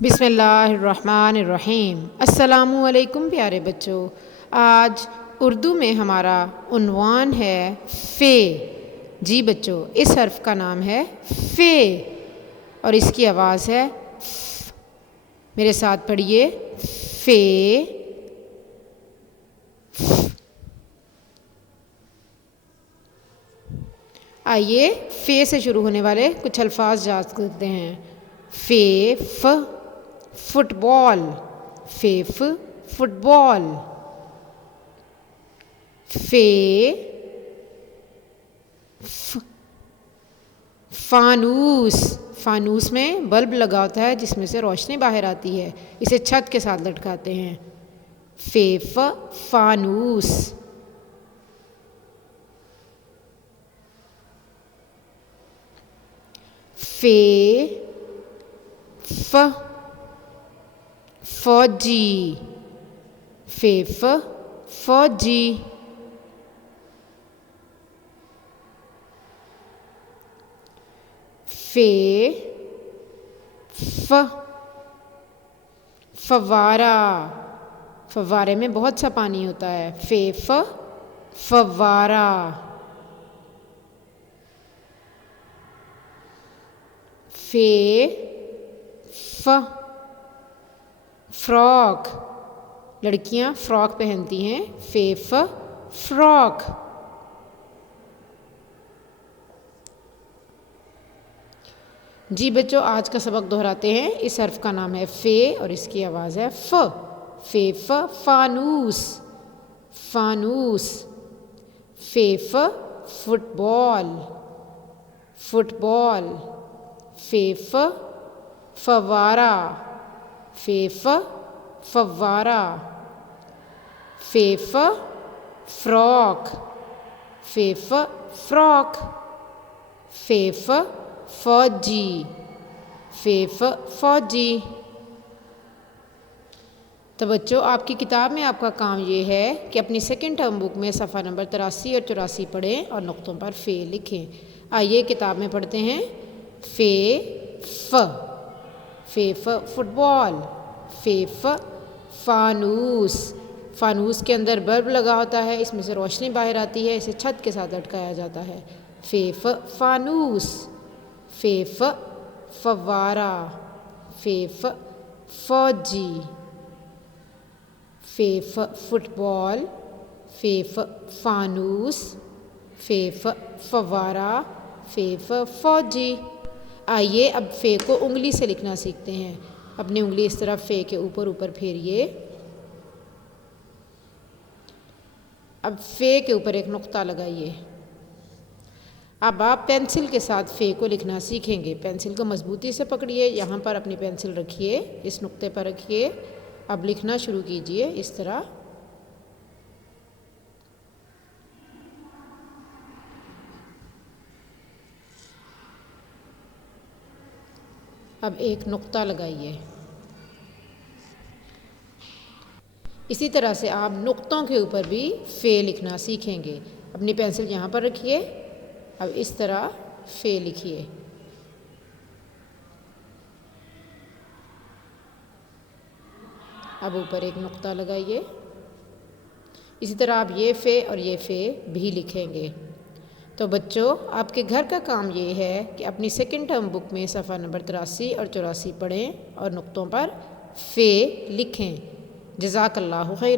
بسم اللہ الرحمن الرحیم۔ السلام علیکم پیارے بچوں، آج اردو میں ہمارا عنوان ہے فے۔ جی بچوں، اس حرف کا نام ہے فے اور اس کی آواز ہے ف۔ میرے ساتھ پڑھیے فے ف۔ آئیے فے سے شروع ہونے والے کچھ الفاظ یاد کرتے ہیں۔ فے ف، فٹ بال، فیف فٹ بال۔ فے ف، فانوس، فانوس میں بلب لگا ہوتا ہے جس میں سے روشنی باہر آتی ہے، اسے چھت کے ساتھ لٹکاتے ہیں۔ فیف فانوس۔ فے ف، فوجی، فیف فوجی۔ فے ف، فوارہ، فوارے میں بہت سا پانی ہوتا ہے۔ فیف فوارہ۔ فے ف، فراک، لڑکیاں فراک پہنتی ہیں۔ فیف فراک۔ جی بچوں، آج کا سبق دہراتے ہیں۔ اس حرف کا نام ہے فے اور اس کی آواز ہے ف۔ فیف فانوس، فانوس۔ فیف فٹ بال، فٹ بال۔ فیف فوارہ، فیف فوارہ۔ فیف فراک، فیف فراک۔ فیف فوجی، فیف فوجی۔ تو بچوں، آپ کی کتاب میں آپ کا کام یہ ہے کہ اپنی سیکنڈ ٹرم بک میں صفحہ نمبر 83 اور 84 پڑھیں اور نقطوں پر فے لکھیں۔ آئیے کتاب میں پڑھتے ہیں۔ فے ف، فیف فٹ بال، فیف فانوس، فانوس کے اندر بلب لگا ہوتا ہے، اس میں سے روشنی باہر آتی ہے، اسے چھت کے ساتھ لٹکایا جاتا ہے۔ فیف فانوس۔ فیف فوارہ، فیف فوجی۔ فیف فٹ بال، فیف فانوس، فیف فوارہ، فیف فوجی۔ آئیے اب فے کو انگلی سے لکھنا سیکھتے ہیں۔ اپنی انگلی اس طرح فے کے اوپر پھیریے۔ اب فے کے اوپر ایک نقطہ لگائیے۔ اب آپ پینسل کے ساتھ فے کو لکھنا سیکھیں گے۔ پینسل کو مضبوطی سے پکڑیے، یہاں پر اپنی پینسل رکھیے، اس نقطے پر رکھیے۔ اب لکھنا شروع کیجئے اس طرح۔ اب ایک نقطہ لگائیے۔ اسی طرح سے آپ نقطوں کے اوپر بھی فے لکھنا سیکھیں گے۔ اپنی پینسل یہاں پر رکھیے، اب اس طرح فے لکھیے۔ اب اوپر ایک نقطہ لگائیے۔ اسی طرح آپ یہ فے اور یہ فے بھی لکھیں گے۔ تو بچوں، آپ کے گھر کا کام یہ ہے کہ اپنی سیکنڈ ٹرم بک میں صفحہ نمبر 83 اور 84 پڑھیں اور نقطوں پر فے لکھیں۔ جزاک اللہ خیر۔